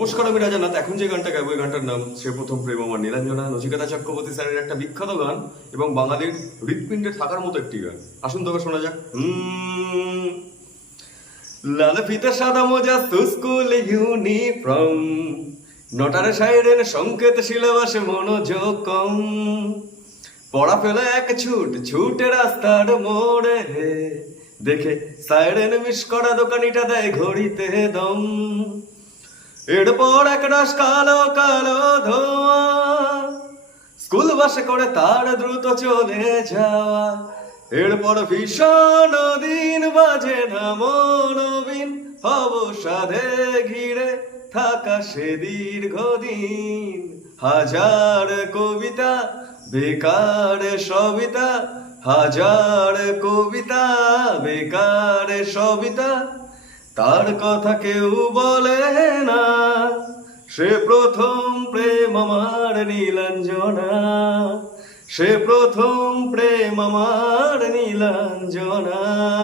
নমস্কার, আমি রাজানাথ। এখন যে গানটা গাইবো, এই গানটার নাম সে প্রথম প্রেম আমার নীলাঞ্জনা। নচিকেতা চক্রবর্তী স্যারের একটা বিখ্যাত গান এবং বাঙালির হৃৎপিণ্ডে থাকার মতো একটি গান। আসুন তবে শোনা যাক। লাল ফিতে সাদা মোজা স্কুল ইউনিফর্ম, নটারে সাইরেন সংকেত সিলেবাসে মনোযোগ কম, পড়া ফেলে এক ছুটে রাস্তার মোড়ে, দেখে সাইরেন মিস করা দোকানিটা দেয় ঘড়িতে দম। এরপর এক রাশ কালো কালো ধোঁয়া, স্কুল বাসে করে তার দ্রুত চলে যাওয়া। এরপর ভীষণ দিন বাজে না মনোবিন, অবসাদে ঘিরে থাকা সে দীর্ঘদিন। হাজার কবিতা বেকার সবিতা, হাজার কবিতা বেকার সবিতা, তার কথা কেউ বলে না। সে প্রথম প্রেম আমার নীলাঞ্জনা, সে প্রথম প্রেম আমার নীলাঞ্জনা।